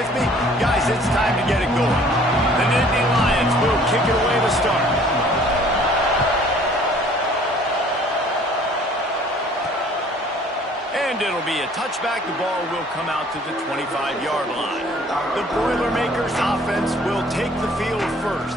with me? Guys, it's time to get it going. The Nittany Lions will kick it away to start. And it'll be a touchback. The ball will come out to the 25-yard line. The Boilermakers offense will take the field first.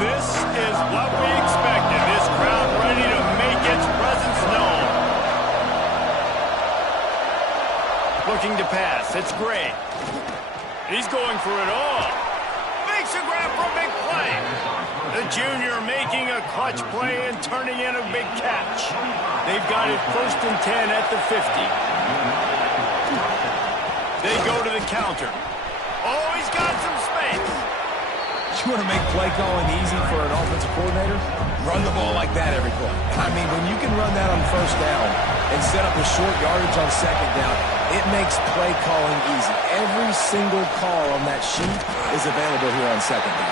This is what we expected. This crowd ready to make its presence known. Looking to pass. It's Gray. He's going for it all. Makes a grab for a big play. The junior making a clutch play and turning in a big catch. They've got it 1st and 10 at the 50. They go to the counter. Oh, he's got some space. You want to make play calling easy for an offensive coordinator? Run the ball like that every play. I mean, when you can run that on 1st down and set up a short yardage on 2nd down, it makes play calling easy. Every single call on that sheet is available here on 2nd down.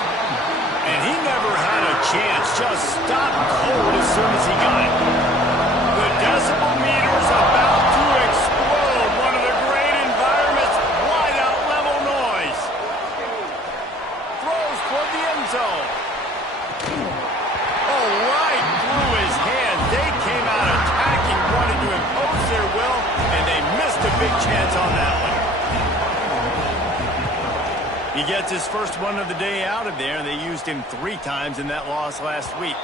And he never had a chance. Just stopped cold as soon as he got it. The decibel meter's about to explode. One of the great environments. Wide out level noise. Throws toward the end zone. Oh, right through his hands. They came out attacking, wanted to impose their will, and they missed a big chance on that one. He gets his first one of the day out of there. They used him 3 times in that loss last week.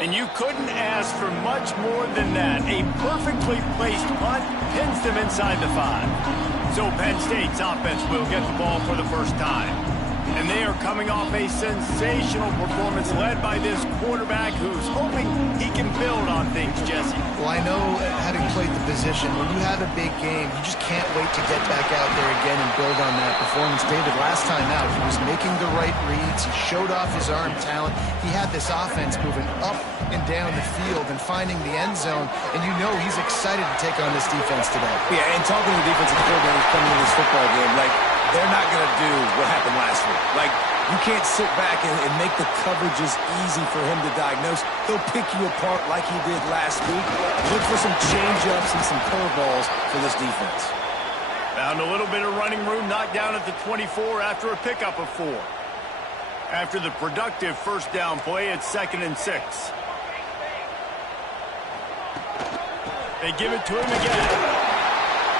And you couldn't ask for much more than that. A perfectly placed punt pins them inside the 5. So Penn State's offense will get the ball for the first time. And they are coming off a sensational performance led by this quarterback who's hoping he can build on things, Jesse. Well, I know, having played the position, when you have a big game, you just can't wait to get back out there again and build on that performance. David, last time out, he was making the right reads. He showed off his arm talent. He had this offense moving up and down the field and finding the end zone, and you know he's excited to take on this defense today. Yeah, and talking to the defensive coordinators coming into this football game, like, they're not going to do what happened last week. Like, you can't sit back and make the coverages easy for him to diagnose. He'll pick you apart like he did last week. Look for some change-ups and some curveballs for this defense. Found a little bit of running room, knocked down at the 24 after a pickup of 4. After the productive 1st down play, it's 2nd and 6. They give it to him again.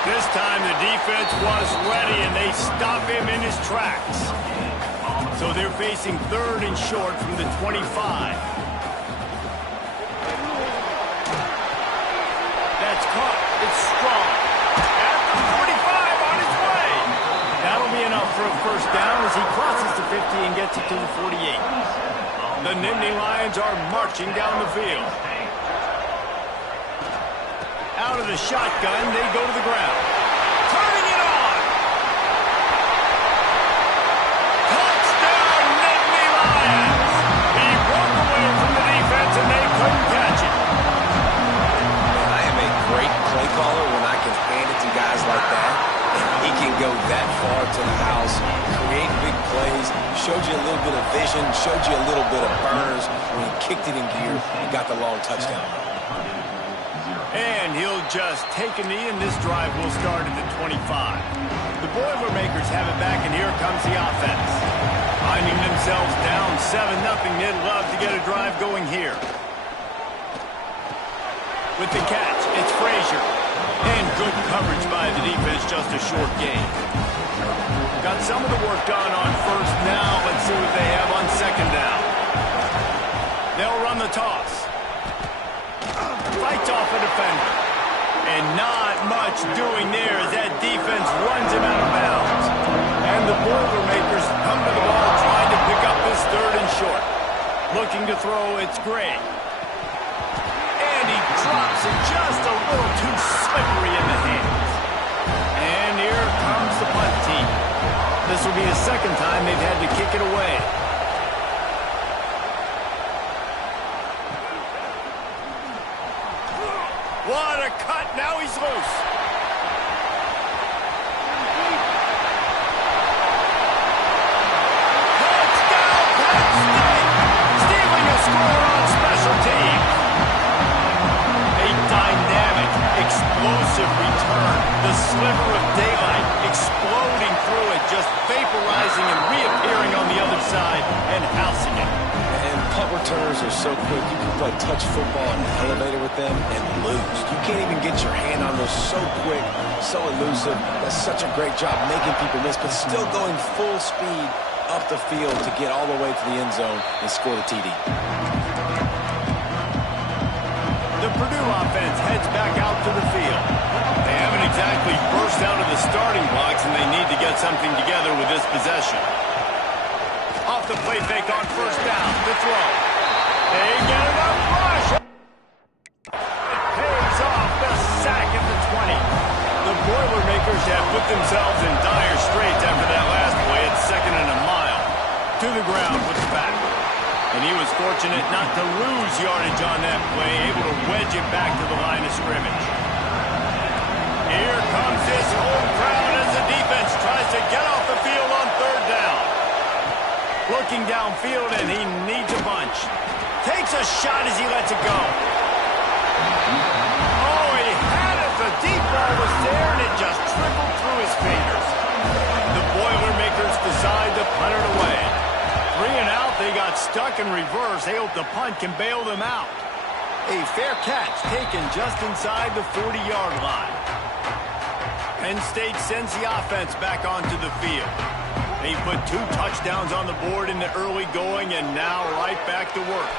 This time the defense was ready, and they stop him in his tracks. So they're facing 3rd and short from the 25. That's caught. It's strong. At the 45 on his way. That'll be enough for a 1st down as he crosses the 50 and gets it to the 48. The Nittany Lions are marching down the field. Out of the shotgun, they go to the ground. Turning it on! Touchdown, Nittany Lions! He broke away from the defense and they couldn't catch it. I am a great play caller when I can hand it to guys like that. He can go that far to the house, create big plays, showed you a little bit of vision, showed you a little bit of burners when he kicked it in gear and got the long touchdown. And he'll just take a knee, and this drive will start at the 25. The Boilermakers have it back, and here comes the offense. Finding themselves down 7-0, they'd love to get a drive going here. With the catch, it's Frazier. And good coverage by the defense, just a short gain. Got some of the work done on 1st now. Let's see what they have on 2nd down. They'll run the toss. Fights off a defender. And not much doing there as that defense runs him out of bounds. And the Boilermakers come to the ball trying to pick up this 3rd and short. Looking to throw, it's Gray. And he drops it just a little too slippery in the hands. And here comes the punt team. This will be the 2nd time they've had to kick it away. What a cut. Now he's loose. Touchdown, Penn explosive return. The sliver of daylight exploding through it, just vaporizing and reappearing on the other side and housing it. And punt returners are so quick. You can play touch football in an elevator with them and lose. You can't even get your hand on those so quick, so elusive. That's such a great job making people miss, but still going full speed up the field to get all the way to the end zone and score the TD. The Purdue offense heads back out to the field. They haven't exactly burst out of the starting blocks, and they need to get something together with this possession. Off the play fake on first down, to throw. They get it up, rush. It pays off, the sack at the 20. The Boilermakers have put themselves in dire straits after that last play at 2nd and a mile. To the ground with the back. And he was fortunate not to lose yardage on that play, able to wedge it back to the line of scrimmage. Here comes this home crowd as the defense tries to get off the field on 3rd down. Looking downfield, and he needs a bunch. Takes a shot as he lets it go. Oh, he had it. The deep ball was there, and it just trickled through his fingers. The Boilermakers decide to punt it away. 3 and out, they got stuck in reverse. They hope the punt can bail them out. A fair catch taken just inside the 40-yard line. Penn State sends the offense back onto the field. They put 2 touchdowns on the board in the early going, and now right back to work.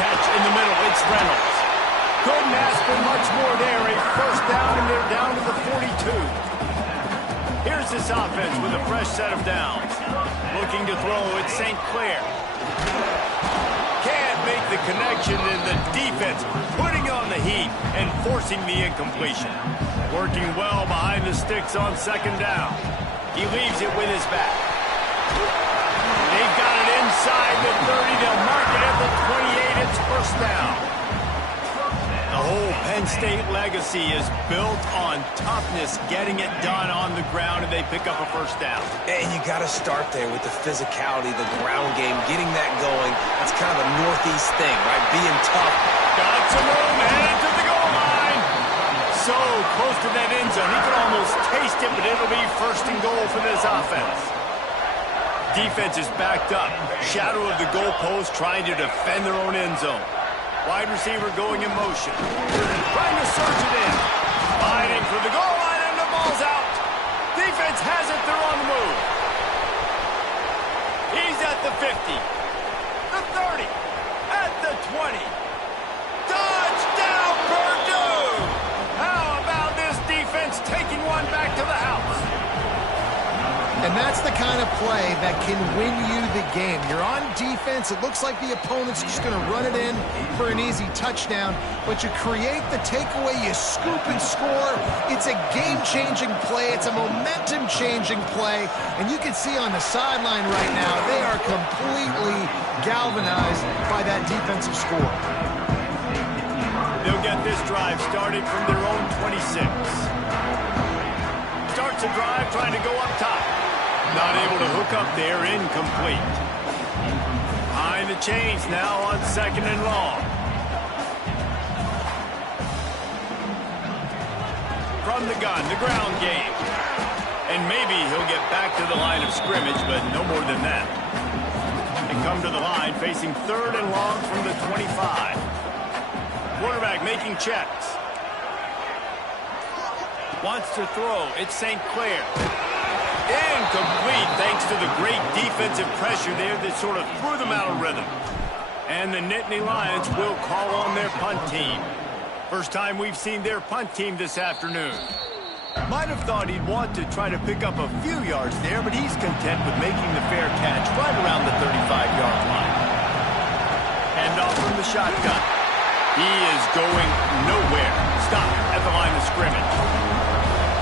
Catch in the middle, it's Reynolds. Couldn't ask for much more there. A first down, and they're down to the 42. Here's this offense with a fresh set of downs. Looking to throw, it's St. Clair. Can't make the connection, and the defense putting on the heat and forcing the incompletion. Working well behind the sticks on 2nd down. He leaves it with his back. They've got it inside the 30. They'll mark it at the 28. It's first down. The whole Penn State legacy is built on toughness, getting it done on the ground, and they pick up a first down. And you got to start there with the physicality, the ground game, getting that going. That's kind of a Northeast thing, right? Being tough. Got some room, headed to the goal line. So close to that end zone. He can almost taste it, but it'll be 1st and goal for this offense. Defense is backed up. Shadow of the goalpost, trying to defend their own end zone. Wide receiver going in motion. Trying to surge it in. Fighting for the goal line, and the ball's out. Defense has it. They're on the move. He's at the 50. The 30. At the 20. Touchdown, Purdue! How about this defense taking one back to the house? And that's the kind of play that can win you the game. You're on defense. It looks like the opponent's just going to run it in for an easy touchdown, but you create the takeaway, you scoop and score. It's a game-changing play. It's a momentum-changing play, and you can see on the sideline right now, they are completely galvanized by that defensive score. They'll get this drive started from their own 26. Starts a drive trying to go up top. Not able to hook up there, incomplete. Behind the chains now on 2nd and long. From the gun, the ground game. And maybe he'll get back to the line of scrimmage, but no more than that. They come to the line facing 3rd and long from the 25. Quarterback making checks. Wants to throw. It's St. Clair. Incomplete thanks to the great defensive pressure there that sort of threw them out of rhythm. And the Nittany Lions will call on their punt team. First time we've seen their punt team this afternoon. Might have thought he'd want to try to pick up a few yards there, but he's content with making the fair catch right around the 35-yard line. Hand off from the shotgun. He is going nowhere. Stop at the line of scrimmage.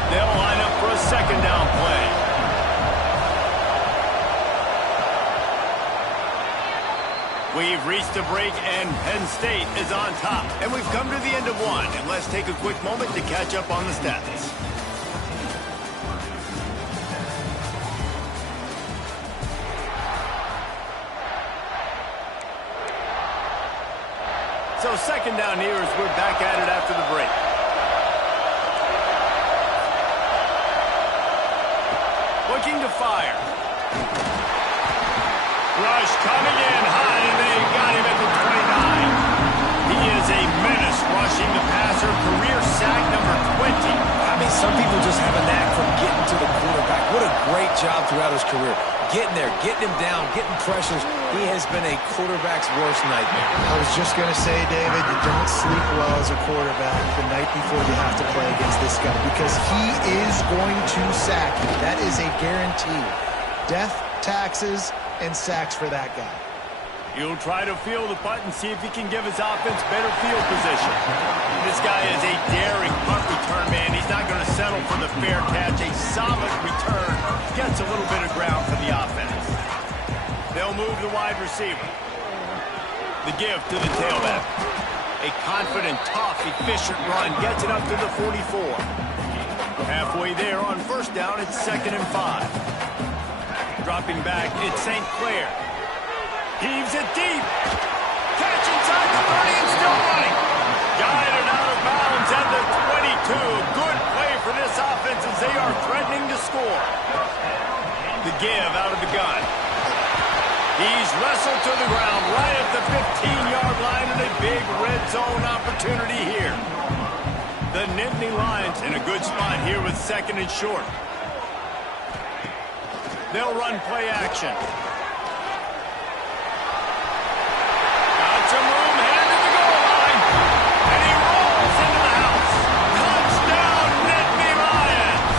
They'll line up for a 2nd down play. We've reached a break, and Penn State is on top. And we've come to the end of one. And let's take a quick moment to catch up on the stats. So 2nd down here as we're back at it after the break. looking to fire. Rush coming in high, and they got him at the 29. He is a menace rushing the passer, career sack number 20. I mean, some people just have a knack for getting to the quarterback. What a great job throughout his career. Getting there, getting him down, getting pressures. He has been a quarterback's worst nightmare. I was just going to say, David, you don't sleep well as a quarterback the night before you have to play against this guy because he is going to sack you. That is a guarantee. Death, taxes, and sacks for that guy. He'll try to field the punt and see if he can give his offense better field position. This guy is a daring punt return man. He's not going to settle for the fair catch. A solid return. Gets a little bit of ground for the offense. They'll move the wide receiver. The give to the tailback. A confident, tough, efficient run. Gets it up to the 44. Halfway there on first down, it's 2nd and 5. Dropping back, it's St. Clair. Heaves it deep. Catch inside the 30 and still running. Guided out of bounds at the 22. Good play for this offense as they are threatening to score. The give out of the gun. He's wrestled to the ground right at the 15-yard line and a big red zone opportunity here. The Nittany Lions in a good spot here with 2nd and short. They'll run play action. Some room headed to the goal line, and he rolls into the house. Touchdown, Nittany Lions!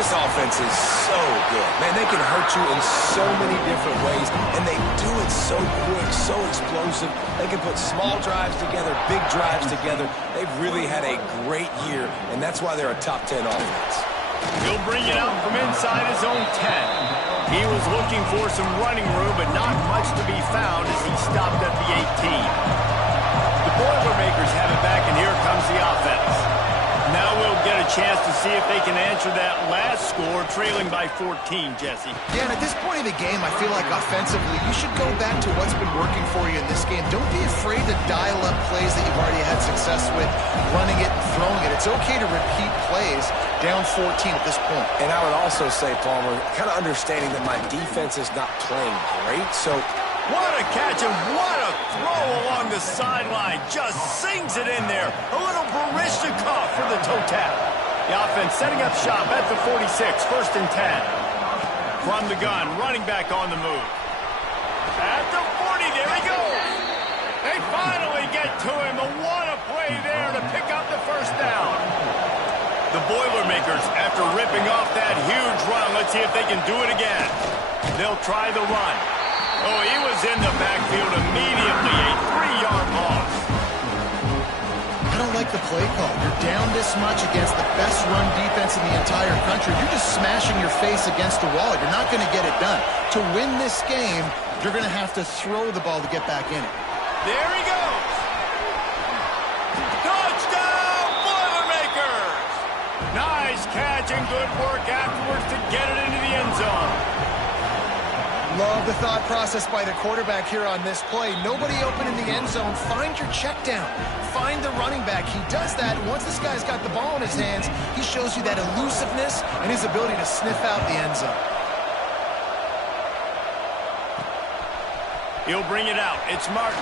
This offense is so good. Man, they can hurt you in so many different ways, and they do it so quick, so explosive. They can put small drives together, big drives together. They've really had a great year, and that's why they're a top 10 offense. He'll bring it out from inside his own 10. He was looking for some running room, but not much to be found as he stopped at the 18. The Boilermakers have it back, and here comes the offense. Now we'll get a chance to see if they can answer that last score, trailing by 14, Jesse. Yeah, and at this point of the game, I feel like offensively, you should go back to what's been working for you in this game. Don't be afraid to dial up plays that you've already had success with, running it and throwing it. It's okay to repeat plays down 14 at this point. And I would also say, Palmer, kind of understanding that my defense is not playing great, so what a catch and what a throw along the sideline. Just sings it in there. A little Barishnikov for the toe tap. The offense setting up shop at the 46, 1st and 10. From the gun, running back on the move. At the 40, there he goes. They finally get to him. What a play there to pick up the 1st down. The Boilermakers, after ripping off that huge run, let's see if they can do it again. They'll try the run. Oh, he was in the backfield immediately. A 3-yard loss. I don't like the play call. You're down this much against the best run defense in the entire country. You're just smashing your face against the wall. You're not going to get it done. To win this game, you're going to have to throw the ball to get back in it. There he goes. Touchdown, Boilermakers. Nice catch and good work afterwards to get it into the end zone. Love the thought process by the quarterback here on this play. Nobody open in the end zone. Find your check down. Find the running back. He does that. Once this guy's got the ball in his hands, he shows you that elusiveness and his ability to sniff out the end zone. He'll bring it out. It's Martin.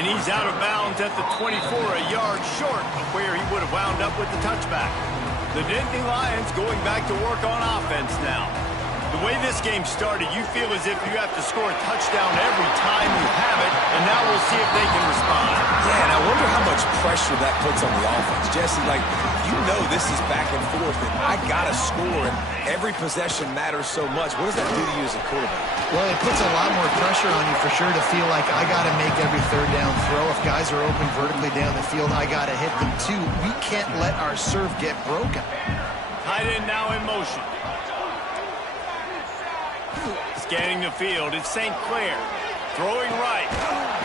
And he's out of bounds at the 24, a yard short of where he would have wound up with the touchback. The Nittany Lions going back to work on offense now. The way this game started, you feel as if you have to score a touchdown every time you have it, and now we'll see if they can respond. yeah, and I wonder how much pressure that puts on the offense. Jesse, like, you know this is back and forth, and I got to score, and every possession matters so much. What does that do to you as a quarterback? Well, it puts a lot more pressure on you for sure to feel like I got to make every 3rd down throw. If guys are open vertically down the field, I got to hit them too. We can't let our serve get broken. Tight end now in motion. Scanning the field, it's St. Clair. Throwing right.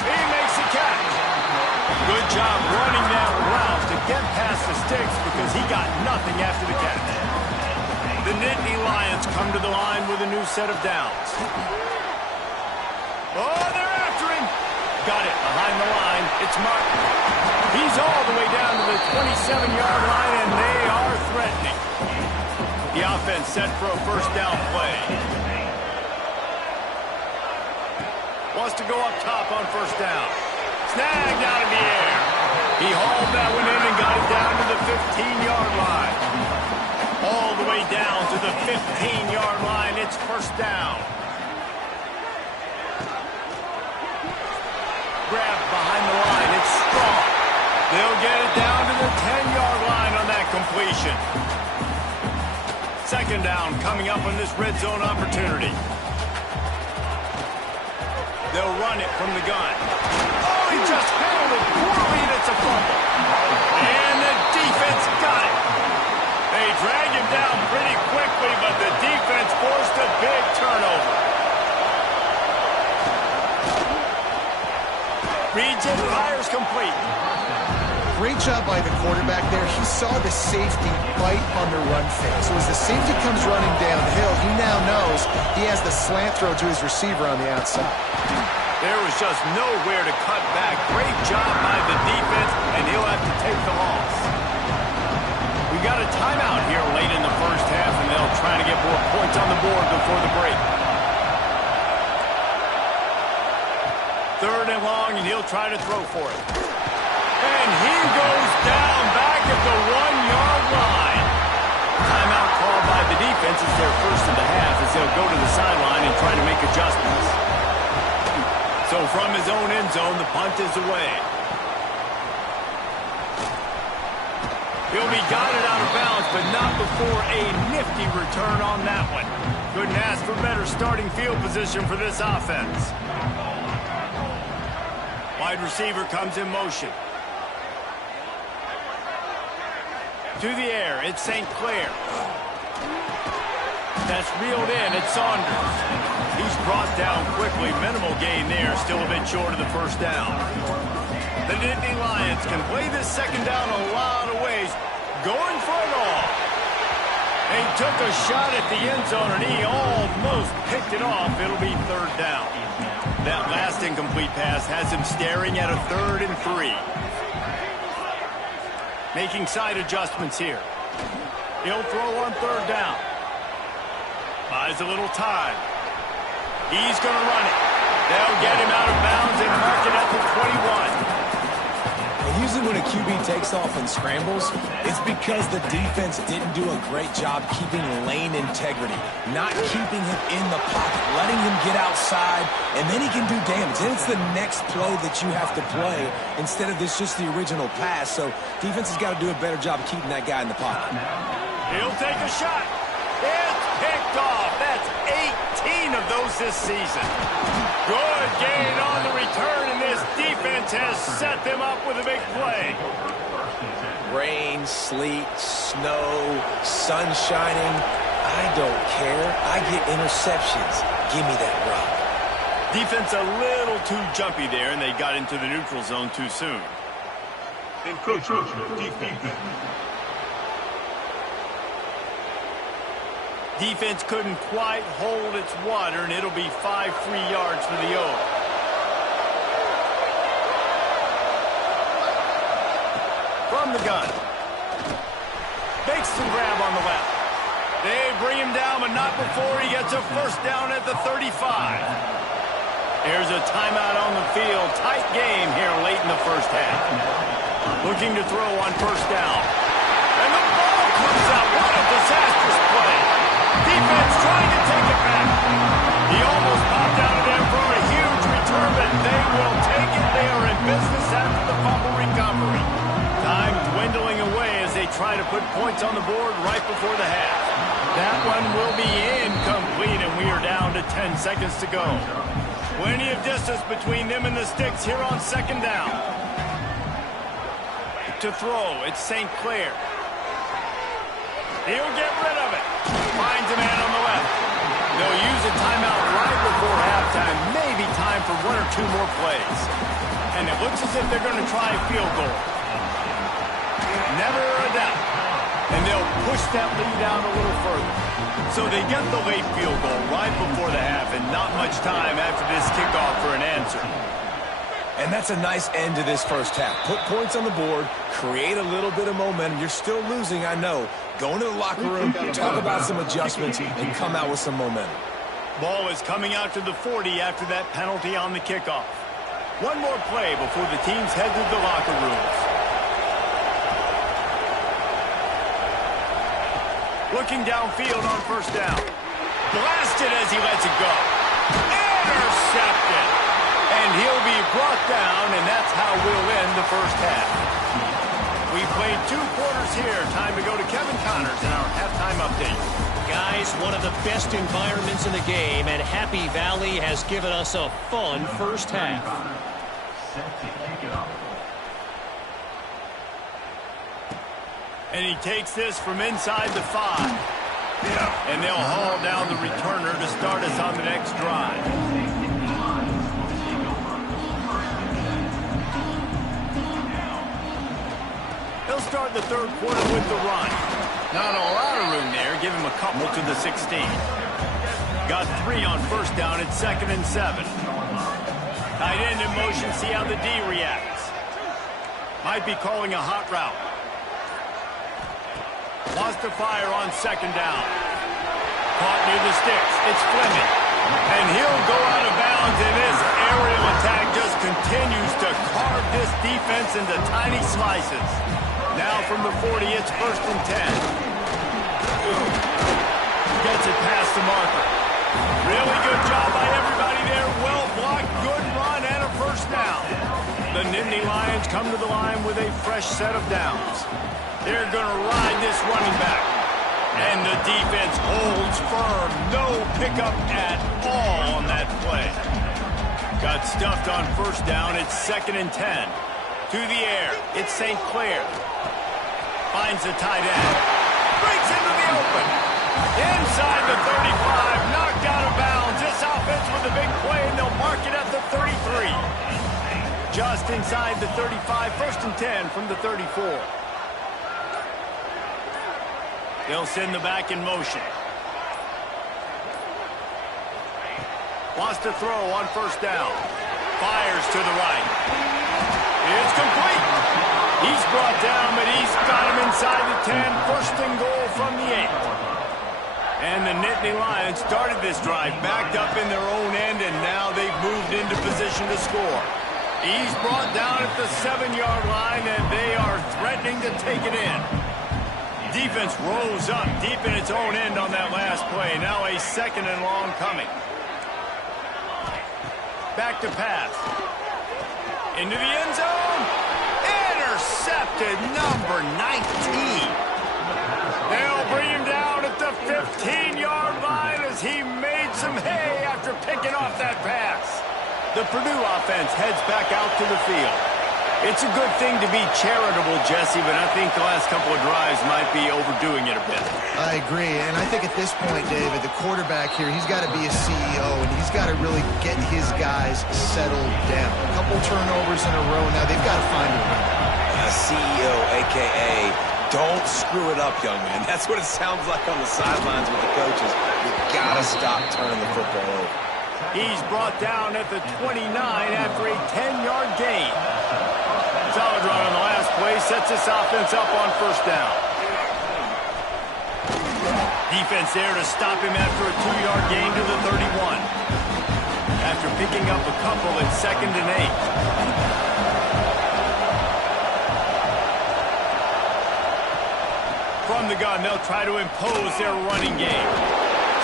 He makes the catch. Good job running that route to get past the sticks because he got nothing after the catch. The Nittany Lions come to the line with a new set of downs. Oh, they're after him. got it behind the line. It's Martin. He's all the way down to the 27-yard line, and they are threatening. The offense set for a first down play. Wants to go up top on first down. Snagged out of the air. He hauled that one in and got it down to the 15-yard line. All the way down to the 15-yard line. It's first down. Grab behind the line. It's strong. They'll get it down to the 10-yard line on that completion. Second down coming up on this red zone opportunity. They'll run it from the gun. Oh, he just handled it poorly, and it's a fumble. And the defense got it. They dragged him down pretty quickly, but the defense forced a big turnover. Reads it, fires complete. Great job by the quarterback there. He saw the safety bite on the run fake. So as the safety comes running downhill, he now knows he has the slant throw to his receiver on the outside. There was just nowhere to cut back. Great job by the defense, and he'll have to take the loss. We got a timeout here late in the first half, and they'll try to get more points on the board before the break. Third and long, and he'll try to throw for it. And he goes down back at the 1-yard line. Timeout called by the defense is their first of the half as they'll go to the sideline and try to make adjustments. So from his own end zone, the punt is away. He'll be guided out of bounds, but not before a nifty return on that one. Couldn't ask for better starting field position for this offense. Wide receiver comes in motion. To the air, it's St. Clair. That's reeled in, it's Saunders. He's brought down quickly, minimal gain there, still a bit short of the first down. The Nittany Lions can play this second down a lot of ways, going for it all. They took a shot at the end zone, and he almost picked it off. It'll be third down. That last incomplete pass has him staring at a 3rd and 3. Making side adjustments here. He'll throw on third down. Buys a little time. He's going to run it. They'll get him out of bounds and mark it at the 21. And usually when a QB takes off and scrambles, it's because the defense didn't do a great job keeping lane integrity, not keeping him in the pocket, letting him get outside, and then he can do damage. And it's the next play that you have to play instead of just the original pass. So defense has got to do a better job keeping that guy in the pocket. He'll take a shot. It's picked off. That's 18 of those this season. Good gain on the return, and this defense has set them up with a big play. Rain, sleet, snow, sun shining. I don't care. I get interceptions. Give me that rock. Defense a little too jumpy there, and they got into the neutral zone too soon. Encroachment, defense. Defense couldn't quite hold its water, and it'll be 5 free yards for the O. From the gun. Makes the grab on the left. They bring him down, but not before he gets a first down at the 35. There's a timeout on the field. Tight game here late in the first half. Looking to throw on first down. And the ball comes out. What a disastrous play. Defense trying to take it back. He almost popped out of there for a huge return, but they will take it. They are in business after the fumble recovery. Time dwindling away as they try to put points on the board right before the half. That one will be incomplete, and we are down to 10 seconds to go. Plenty of distance between them and the sticks here on second down. To throw, it's St. Clair. He'll get rid of it. Finds a man on the left. They'll use a timeout right before halftime. Maybe time for 1 or 2 more plays. And it looks as if they're going to try a field goal. Never a doubt. And they'll push that lead out a little further. So they get the late field goal right before the half, and not much time after this kickoff for an answer. And that's a nice end to this first half. Put points on the board, create a little bit of momentum. You're still losing, I know. Go into the locker room, talk about some adjustments, and come out with some momentum. Ball is coming out to the 40 after that penalty on the kickoff. One more play before the teams head to the locker rooms. Looking downfield on first down. Blasted as he lets it go. Intercepted. And he'll be brought down, and that's how we'll end the first half. We played 2 quarters here. Time to go to Kevin Connors in our halftime update. Guys, one of the best environments in the game, and Happy Valley has given us a fun first half. And he takes this from inside the 5. And they'll haul down the returner to start us on the next drive. He'll start the third quarter with the run. Not a lot of room there. Give him a couple to the 16. Got 3 on first down at 2nd and 7. Tight end in motion. See how the D reacts. Might be calling a hot route. Lost to fire on 2nd down. Caught near the sticks. It's Fleming. And he'll go out of bounds, and this aerial attack just continues to carve this defense into tiny slices. Now from the 40, it's 1st and 10. Gets it past the marker. Really good job by everybody there. Well blocked, good run, and a first down. The Nittany Lions come to the line with a fresh set of downs. They're going to ride this running back. And the defense holds firm. No pickup at all on that play. Got stuffed on first down. It's 2nd and 10. To the air. It's St. Clair. Finds the tight end. Breaks into the open. Inside the 35. Knocked out of bounds. This offense with a big play, and they'll mark it at the 33. Just inside the 35. 1st and 10 from the 34. They'll send the back in motion. Wants to throw on first down. Fires to the right. It's complete. He's brought down, but he's got him inside the 10. 1st and goal from the 8. And the Nittany Lions started this drive backed up in their own end, and now they've moved into position to score. He's brought down at the 7-yard line, and they are threatening to take it in. Defense rose up deep in its own end on that last play. Now a 2nd and long coming. Back to pass. Into the end zone. Intercepted, number 19. They'll bring him down at the 15-yard line as he made some hay after picking off that pass. The Purdue offense heads back out to the field. It's a good thing to be charitable, Jesse, but I think the last couple of drives might be overdoing it a bit. I agree, and I think at this point, David, the quarterback here, he's got to be a CEO, and he's got to really get his guys settled down. A couple turnovers in a row now. They've got to find a win. CEO, a.k.a. don't screw it up, young man. That's what it sounds like on the sidelines with the coaches. You've got to stop turning the football over. He's brought down at the 29 after a 10-yard gain. Solid run on the last play. Sets this offense up on first down. Defense there to stop him after a 2-yard gain to the 31. After picking up a couple at 2nd and 8. From the gun, they'll try to impose their running game.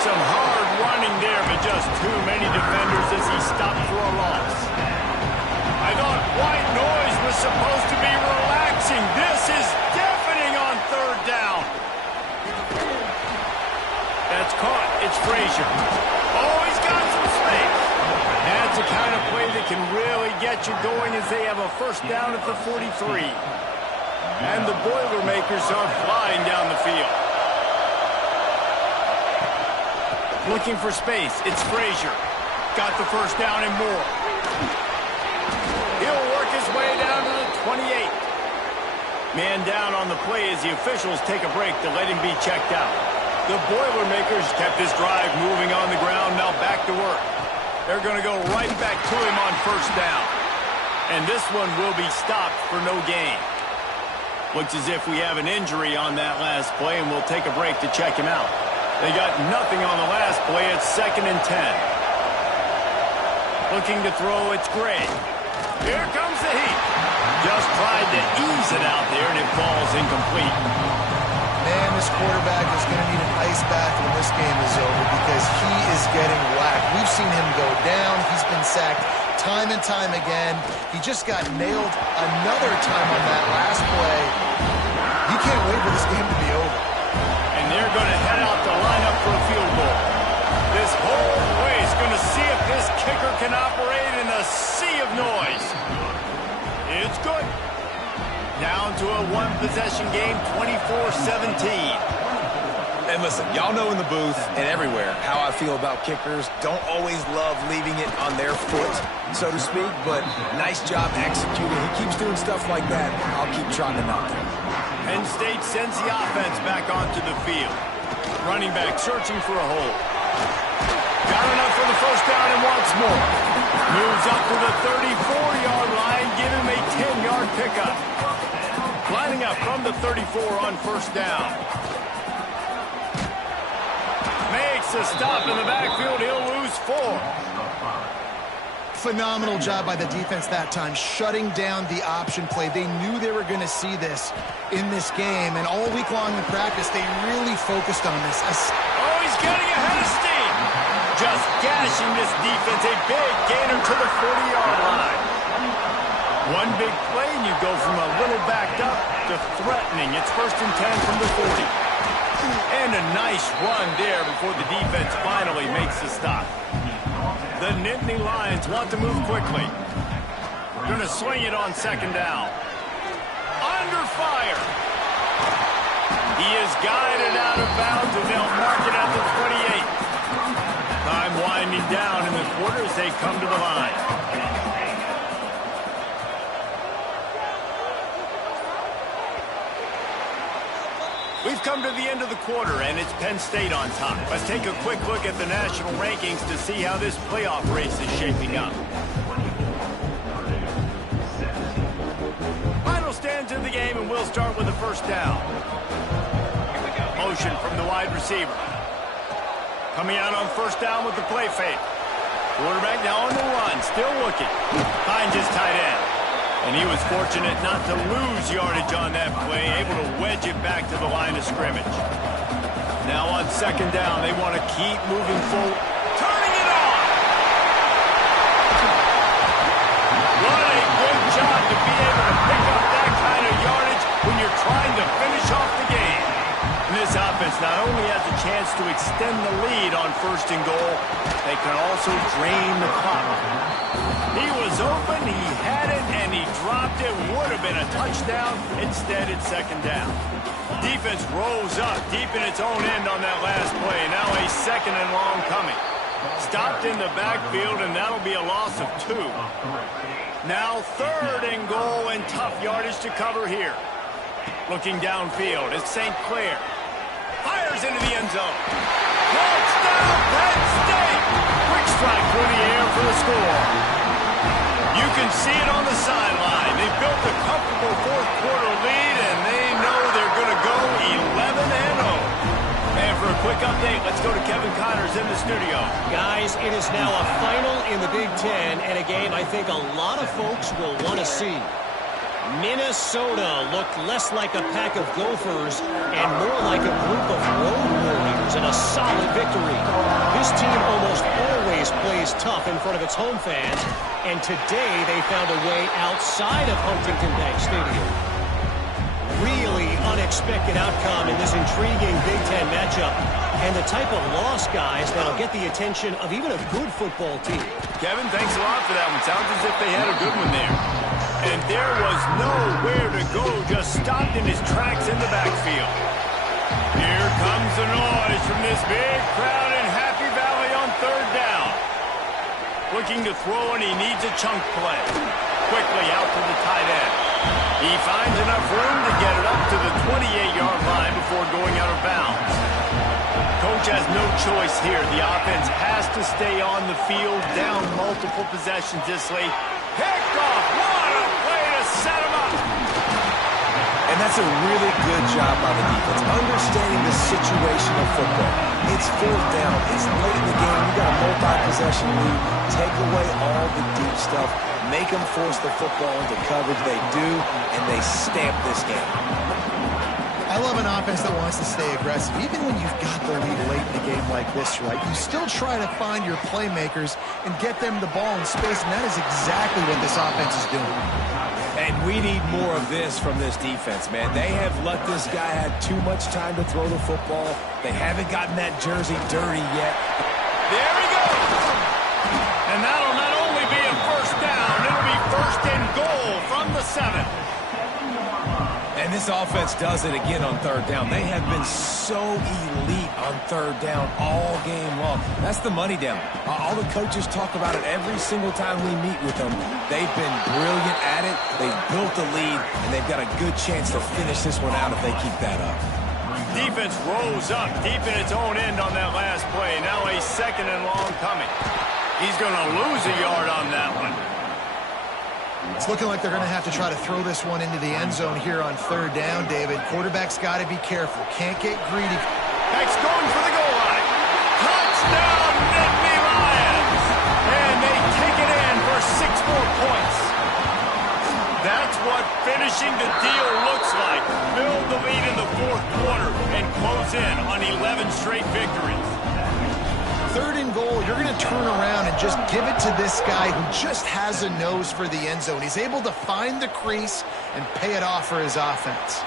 Some hard running there, but just too many defenders as he stopped for a loss. I thought white noise was supposed to be relaxing. This is deafening on 3rd down. That's caught. It's Frazier. Oh, he's got some space. That's the kind of play that can really get you going as they have a first down at the 43. And the Boilermakers are flying down the field. Looking for space. It's Frazier. Got the first down and more. He'll work his way down to the 28. Man down on the play as the officials take a break to let him be checked out. The Boilermakers kept this drive moving on the ground. Now back to work. They're going to go right back to him on first down. And this one will be stopped for no gain. Looks as if we have an injury on that last play, and we'll take a break to check him out. They got nothing on the last play. It's 2nd and 10. Looking to throw, it's Gray. Here comes the heat. Just tried to ease it out there, and it falls incomplete. Man, this quarterback is going to need an ice bath when this game is over because he is getting whacked. We've seen him go down. He's been sacked time and time again. He just got nailed another time on that last play. You can't wait for this game to be over. And they're going to head out to line up for a field goal. This whole place is going to see if this kicker can operate in a sea of noise. It's good. Down to a one-possession game, 24-17. And listen, y'all know in the booth and everywhere how I feel about kickers. Don't always love leaving it on their foot, so to speak, but nice job executing. He keeps doing stuff like that. I'll keep trying him out there. Penn State sends the offense back onto the field. Running back searching for a hole. Got enough for the first down and wants more. Moves up to the 34-yard line, give him a 10-yard pickup. Lining up from the 34 on first down. Makes a stop in the backfield. He'll lose 4. Phenomenal job by the defense that time, shutting down the option play. They knew they were going to see this in this game, and all week long in practice, they really focused on this. Oh, he's getting ahead of steam. Just gashing this defense. A big gainer to the 40-yard line. One big play, and you go from a little backed up to threatening. It's 1st and 10 from the 40. And a nice run there before the defense finally makes the stop. The Nittany Lions want to move quickly. Going to swing it on 2nd down. Under fire. He is guided out of bounds, and they'll mark it at the 28. Time winding down in the quarter as they come to the line. We've come to the end of the quarter, and it's Penn State on top. Let's take a quick look at the national rankings to see how this playoff race is shaping up. Final stands in the game, and we'll start with the first down. Motion from the wide receiver. Coming out on first down with the play fake. Quarterback now on the run, still looking. Finds his tight end. And he was fortunate not to lose yardage on that play, able to wedge it back to the line of scrimmage. Now on 2nd down, they want to keep moving forward. Turning it on! What a good job to be able to pick up that kind of yardage when you're trying to finish off the game. And this offense not only has a chance to extend the lead on 1st and goal, they can also drain the clock. He was open, he had it, and he dropped it. Would have been a touchdown. Instead, it's 2nd down. Defense rose up deep in its own end on that last play. Now a 2nd and long coming. Stopped in the backfield, and that'll be a loss of 2. Now 3rd and goal, and tough yardage to cover here. Looking downfield, it's St. Clair. Fires into the end zone. Touchdown, Penn State! Quick strike through the air for the score. You can see it on the sideline. They built a comfortable 4th quarter lead, and they know they're going to go 11-0. And for a quick update, let's go to Kevin Connors in the studio. Guys, it is now a final in the Big Ten, and a game I think a lot of folks will want to see. Minnesota looked less like a pack of Gophers and more like a group of road warriors in a solid victory. This team almost always plays tough in front of its home fans, and today they found a way outside of Huntington Bank Stadium. Really unexpected outcome in this intriguing Big Ten matchup, and the type of loss, guys, that'll get the attention of even a good football team. Kevin, thanks a lot for that one. Sounds as if they had a good one there. And there was nowhere to go, just stopped in his tracks in the backfield. Here comes the noise from this big crowd in Happy Valley on 3rd down. Looking to throw, and he needs a chunk play. Quickly out to the tight end. He finds enough room to get it up to the 28-yard line before going out of bounds. Coach has no choice here. The offense has to stay on the field, down multiple possessions this late. Picked off one. And that's a really good job by the defense, understanding the situation of football. It's fourth down. It's late in the game. You got a multi-possession lead. Take away all the deep stuff. Make them force the football into coverage. They do, and they stamp this game. I love an offense that wants to stay aggressive. Even when you've got the lead late in a game like this, right, you still try to find your playmakers and get them the ball in space, and that is exactly what this offense is doing. And we need more of this from this defense, man. They have let this guy have too much time to throw the football. They haven't gotten that jersey dirty yet. There he goes. And that'll not only be a first down, it'll be first and goal from the 7. And this offense does it again on third down. They have been so elite on third down all game long. That's the money down. All the coaches talk about it every single time we meet with them. They've been brilliant at it. They've built the lead, and they've got a good chance to finish this one out if they keep that up. Defense rose up deep in its own end on that last play. Now a second and long coming. He's going to lose a yard on that one. It's looking like they're going to have to try to throw this one into the end zone here on third down, David. Quarterback's got to be careful. Can't get greedy. Next going for the goal line. Touchdown, Nittany Lions! And they take it in for 6 more points. That's what finishing the deal looks like. Build the lead in the fourth quarter and close in on 11 straight victories. Third and goal, you're going to turn around and just give it to this guy who just has a nose for the end zone. He's able to find the crease and pay it off for his offense.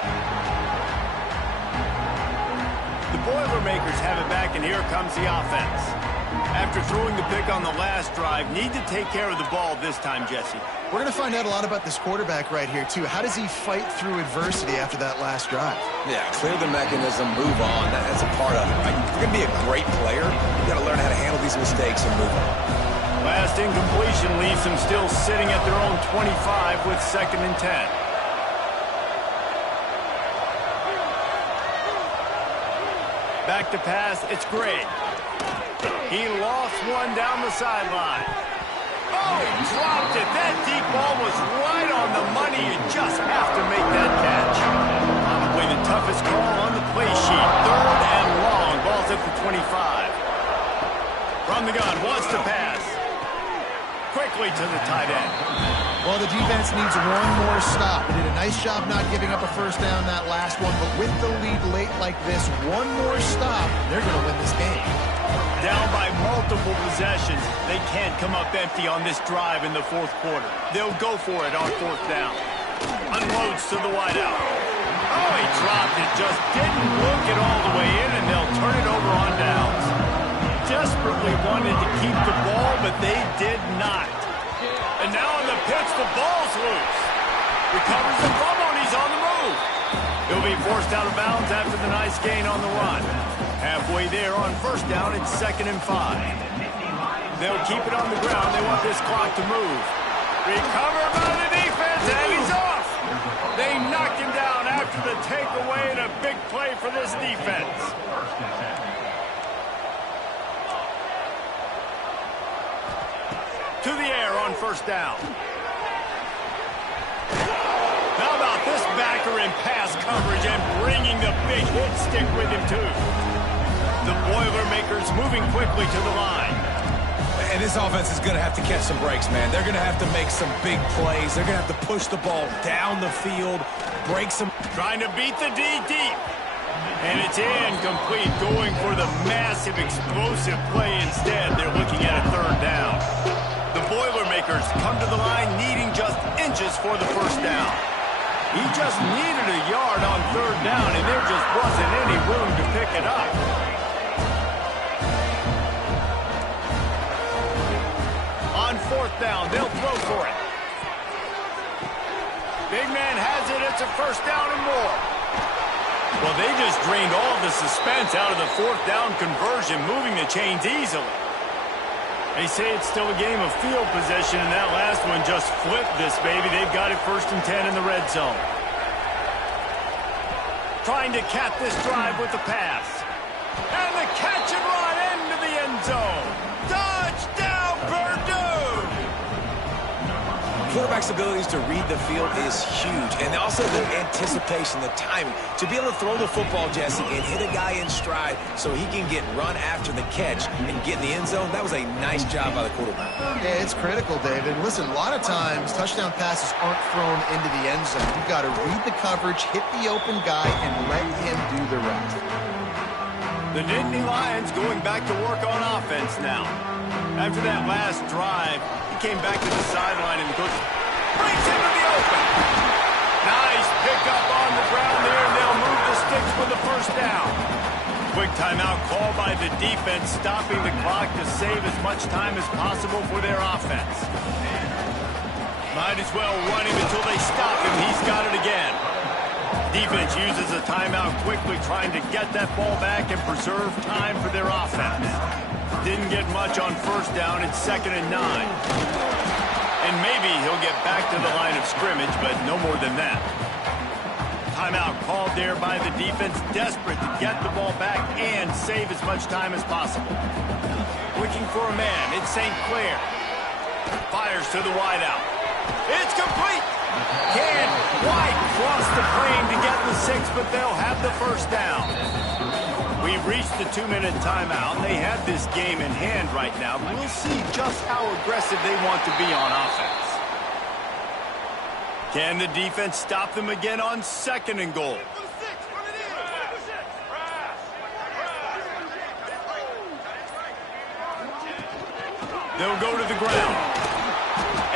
The Boilermakers have it back, and here comes the offense. After throwing the pick on the last drive, need to take care of the ball this time, Jesse. We're going to find out a lot about this quarterback right here, too. How does he fight through adversity after that last drive? Yeah, clear the mechanism, move on. That's a part of it. Right? If you're going to be a great player, you got to learn how to handle these mistakes and move on. Last incompletion leaves them still sitting at their own 25 with 2nd and 10. Back to pass, it's Gray. He lost one down the sideline. Oh, he dropped it. That deep ball was right on the money. You just have to make that catch. Probably the toughest call on the play sheet. 3rd and long. Ball's at the 25. From the gun, wants to pass. Quickly to the tight end. Well, the defense needs one more stop. They did a nice job not giving up a first down that last one, but with the lead late like this, one more stop, they're going to win this game. Down by multiple possessions. They can't come up empty on this drive in the fourth quarter. They'll go for it on 4th down. Unloads to the wideout. Oh, he dropped it. Just didn't look it all the way in, and they'll turn it over on downs. Desperately wanted to keep the ball, but they did not. And now on the pitch, the ball's loose. Recovers the fumble, and he's on the move. He'll be forced out of bounds after the nice gain on the run. Halfway there on 1st down, it's 2nd and 5. They'll keep it on the ground. They want this clock to move. Recovered by the defense, and he's off. They knocked him down after the takeaway, and a big play for this defense. To the air on 1st down. How about this backer in pass coverage and bringing the big hit stick with him, too? The Boilermakers moving quickly to the line. And this offense is going to have to catch some breaks, man. They're going to have to make some big plays. They're going to have to push the ball down the field, break some... Trying to beat the D deep. And it's incomplete, going for the massive, explosive play instead. They're looking at a 3rd down. The Boilermakers come to the line needing just inches for the 1st down. He just needed a yard on 3rd down, and there just wasn't any room to pick it up. On 4th down, they'll throw for it. Big man has it. It's a 1st down and more. Well, they just drained all the suspense out of the 4th down conversion, moving the chains easily. They say it's still a game of field possession, and that last one just flipped this baby. They've got it 1st and 10 in the red zone. Trying to cap this drive with the pass. And the catch and run into the end zone. Touchdown, Purdue! For quarterback's abilities to read the field is huge, and also the anticipation, the timing. To be able to throw the football, Jesse, and hit a guy in stride so he can get run after the catch and get in the end zone, that was a nice job by the quarterback. Yeah, it's critical, David. Listen, a lot of times touchdown passes aren't thrown into the end zone. You've got to read the coverage, hit the open guy, and let him do the rest. The Nittany Lions going back to work on offense now. After that last drive, he came back to the sideline and the coach brings him to the open. Nice pickup on the ground there, and they'll move the sticks for the first down. Quick timeout call by the defense, stopping the clock to save as much time as possible for their offense. Might as well run him until they stop him. He's got it again. Defense uses a timeout quickly, trying to get that ball back and preserve time for their offense. Didn't get much on first down. It's 2nd and 9. And maybe he'll get back to the line of scrimmage, but no more than that. Timeout called there by the defense, desperate to get the ball back and save as much time as possible. Looking for a man. It's St. Clair. Fires to the wideout. It's complete. Can White cross the plane to get the 6, but they'll have the first down. We've reached the 2-minute timeout. They have this game in hand right now. We'll see just how aggressive they want to be on offense. Can the defense stop them again on 2nd and goal? They'll go to the ground.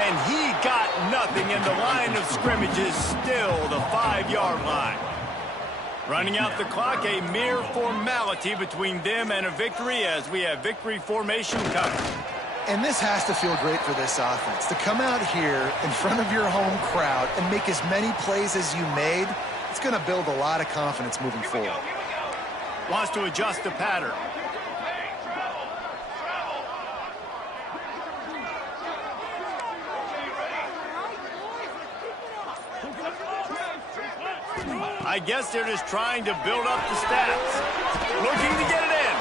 And he got nothing, and the line of scrimmage is still the 5-yard line. Running out the clock, a mere formality between them and a victory as we have victory formation coming. And this has to feel great for this offense. To come out here in front of your home crowd and make as many plays as you made, it's going to build a lot of confidence moving forward. Wants to adjust the pattern. I guess they're just trying to build up the stats. Looking to get it in.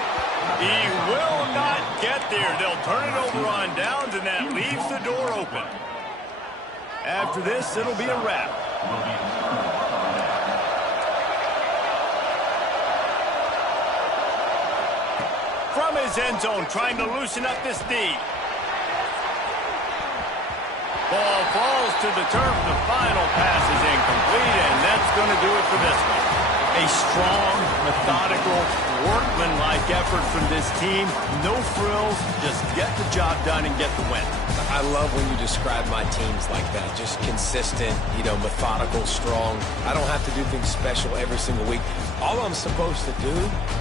He will not get there. They'll turn it over on downs, and that leaves the door open. After this, it'll be a wrap. From his end zone, trying to loosen up this D. Ball falls to the turf. The final pass is incomplete, and that's going to do it for this one. A strong, methodical, workmanlike effort from this team. No frills, just get the job done and get the win. I love when you describe my teams like that. Just consistent, methodical, strong. I don't have to do things special every single week. All I'm supposed to do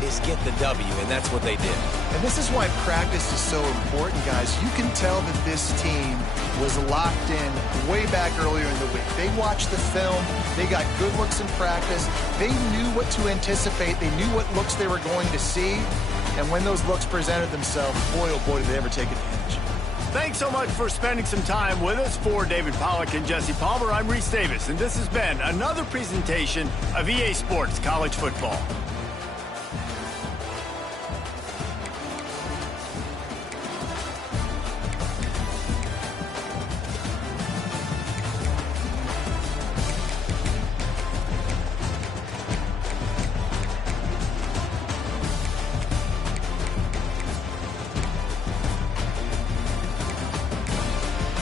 is get the W, and that's what they did. And this is why practice is so important, guys. You can tell that this team was locked in way back earlier in the week. They watched the film. They got good looks in practice. They knew what to anticipate. They knew what looks they were going to see. And when those looks presented themselves, boy, oh boy, did they ever take advantage. Thanks so much for spending some time with us. For David Pollack and Jesse Palmer, I'm Reese Davis, and this has been another presentation of EA Sports College Football.